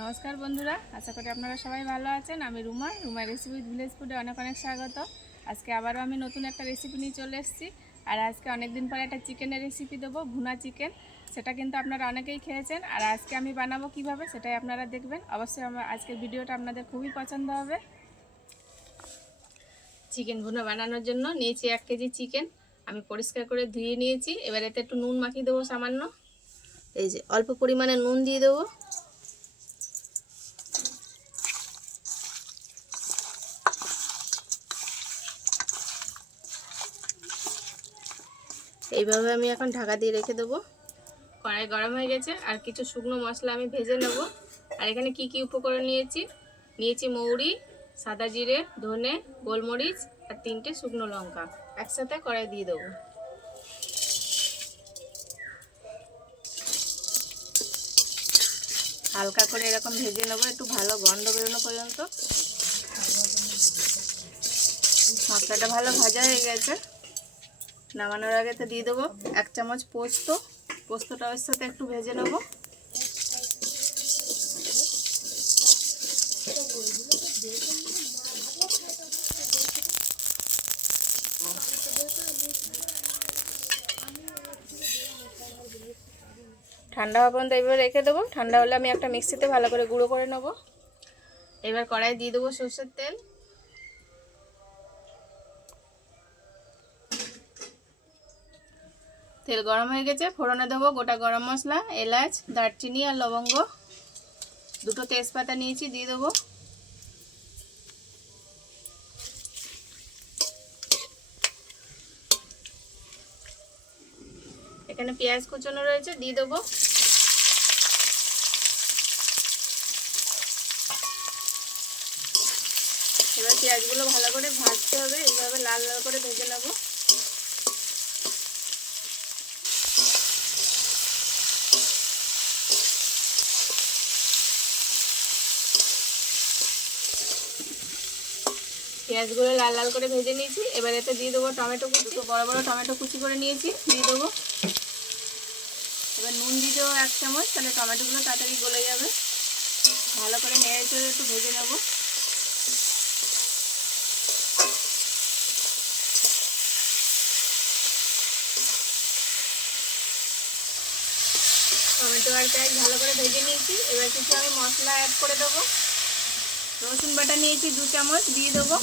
নমস্কার বন্ধুরা, আশা করি আপনারা সবাই ভালো আছেন। আমি রুমা রেসিপি ভিলেজ ফুডে অনেক স্বাগত। আজকে আবারও আমি নতুন একটা রেসিপি নিয়ে চলে এসেছি। আর আজকে অনেক দিন পরে একটা চিকেনের রেসিপি দেবো, ভুনা চিকেন। সেটা কিন্তু আপনারা অনেকেই খেয়েছেন। আর আজকে আমি বানাবো কিভাবে সেটাই আপনারা দেখবেন। অবশ্যই আমার আজকের ভিডিওটা আপনাদের খুবই পছন্দ হবে। চিকেন ভুনা বানানোর জন্য নিয়েছি 1 কেজি চিকেন। আমি পরিষ্কার করে ধুয়ে নিয়েছি। এবার এতে একটু নুন মাখিয়ে দেবো সামান্য। এই যে অল্প পরিমাণে নুন দিয়ে দেবো। এইভাবে আমি এখন ঢাকা দিয়ে রেখে দেবো। কড়াই গরম হয়ে গেছে, আর কিছু শুকনো মশলা আমি ভেজে নেব। আর এখানে কি কি উপকরণ নিয়েছি মৌরি, সাদা জিরে, ধনে, গোলমরিচ আর 3টে শুকনো লঙ্কা একসাথে কড়াই দিয়ে দেবো। হালকা করে এরকম ভেজে নেবো, একটু ভালো গন্ধ বেরোনো পর্যন্ত। মশলাটা ভালো ভাজা হয়ে গেছে। নামানোর আগে তো দিয়ে দেবো 1 চামচ পোস্তটা ওর সাথে একটু ভেজে নেবো। ঠান্ডা হওয়া পর্যন্ত এইভাবে রেখে দেবো। ঠান্ডা হলে আমি একটা মিক্সিতে ভালো করে গুঁড়ো করে নেবো। এবার কড়াই দিয়ে দেবো সরষের তেল। তেল গরম হয়ে গেছে, ফোড়নে দেবো গোটা গরম মশলা, এলাচ, দারচিনি আর লবঙ্গ। 2টো তেজপাতা নিয়েছি, দিয়ে দেবো। এখানে পেঁয়াজ কুচনো রয়েছে, দিয়ে দেবো। এবার পেঁয়াজগুলো ভালো করে ভাজতে হবে, এইভাবে লাল লাল করে ভেজে নেবো। পেঁয়াজগুলো লাল লাল করে ভেজে নিয়েছি। এবার এতে দিয়ে দেবো টমেটো কুচি, বড় বড় টমেটো কুচি করে নিয়েছি, দিয়ে দেবো। এবার নুন দিয়ে দেবো 1 চামচ, তাহলে টমেটোগুলো তাড়াতাড়ি গলে যাবে। ভালো করে নেড়ে চেড়ে একটু ভেজে নেবো। টমেটো আর পেঁয়াজ ভালো করে ভেজে নিয়েছি। এবার কিছু আমি মশলা অ্যাড করে দেবো। রসুন বাটা নিয়েছি 2 চামচ, দিয়ে দেবো।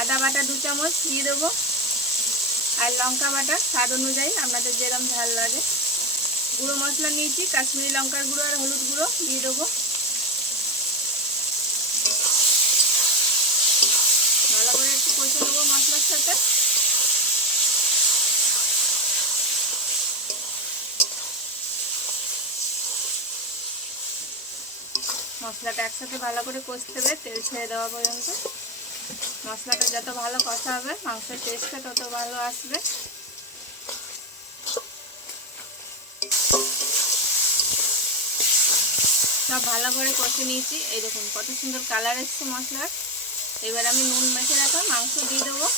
আদা বাটা 2 চামচ দিয়ে দেবো। আর লঙ্কা বাটা স্বাদ অনুযায়ী, আপনাদের যেরকম ঝাল লাগে। গুঁড়ো মশলা নিয়েছি, কাশ্মীরি লঙ্কার গুঁড়ো আর হলুদ গুঁড়ো দিয়ে দেবো। ভালো করে একটু কষে নেবো মশলার সাথে। মশলাটা একসাথে ভালো করে কষতে হবে, তেল ছেড়ে দেওয়া পর্যন্ত। মশলাটা যত ভালো কষা হবে, মাংসের টেস্টটা তত ভালো আসবে। সব ভালো করে কষে নিয়েছি। এই দেখুন কত সুন্দর কালার এসছে মশলার। এবার আমি নুন মেখে রাখা মাংস দিয়ে দেবো।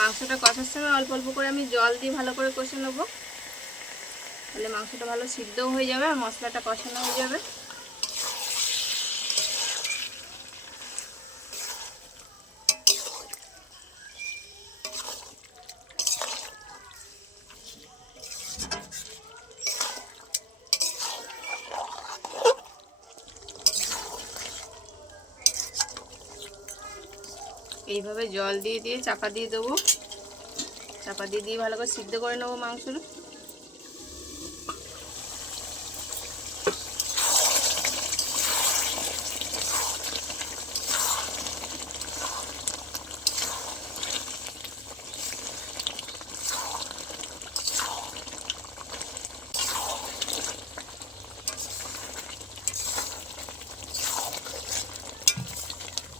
মাংসটা কষার সময় অল্প অল্প করে আমি জল দিয়ে ভালো করে কষে নেবো, তাহলে মাংসটা ভালো সিদ্ধও হয়ে যাবে আর মশলাটা কষানো হয়ে যাবে। এইভাবে জল দিয়ে দিয়ে চাপা দিয়ে দেবো। চাপা দিয়ে দিয়ে ভালো করে সিদ্ধ করে নেবো মাংসটা।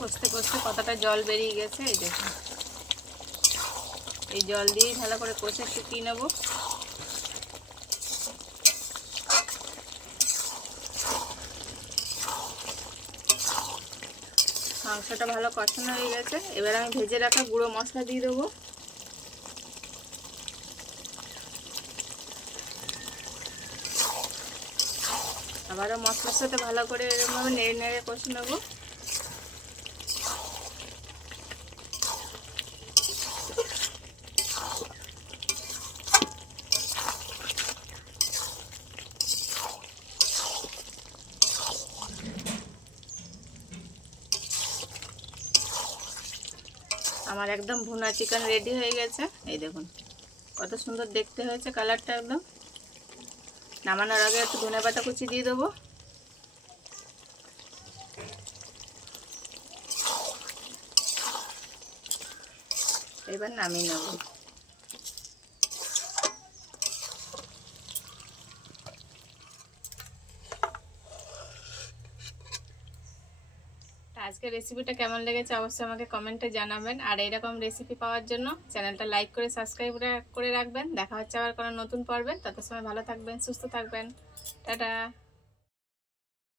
কষতে কষতে কতটা জল বেরিয়ে গেছে, এই দেখুন। এই জল দিয়েই ভালো করে কষে শুকিয়ে নেব। মাংসটা ভালো কষানো হয়ে গেছে, এবার আমি ভেজে রাখা গুঁড়ো মশলা দিয়ে দেবো। আবারও মশলার সাথে ভালো করে এরকমভাবে নেড়ে নেড়ে কষে নেব। আমার একদম ভুনা চিকেন রেডি হয়ে গেছে। এই দেখুন কত সুন্দর দেখতে হয়েছে কালারটা একদম। নামানোর আগে একটু ধনেপাতা কুচি দিয়ে দেবো। এবার নামিয়ে নেব। আজকের রেসিপিটা কেমন লেগেছে অবশ্যই আমাকে কমেন্টে জানাবেন। আর এইরকম রেসিপি পাওয়ার জন্য চ্যানেলটা লাইক করে সাবস্ক্রাইব করে রাখবেন। দেখা হচ্ছে আবার কোনো নতুন পর্বে। তত সময় ভালো থাকবেন, সুস্থ থাকবেন। টাটা।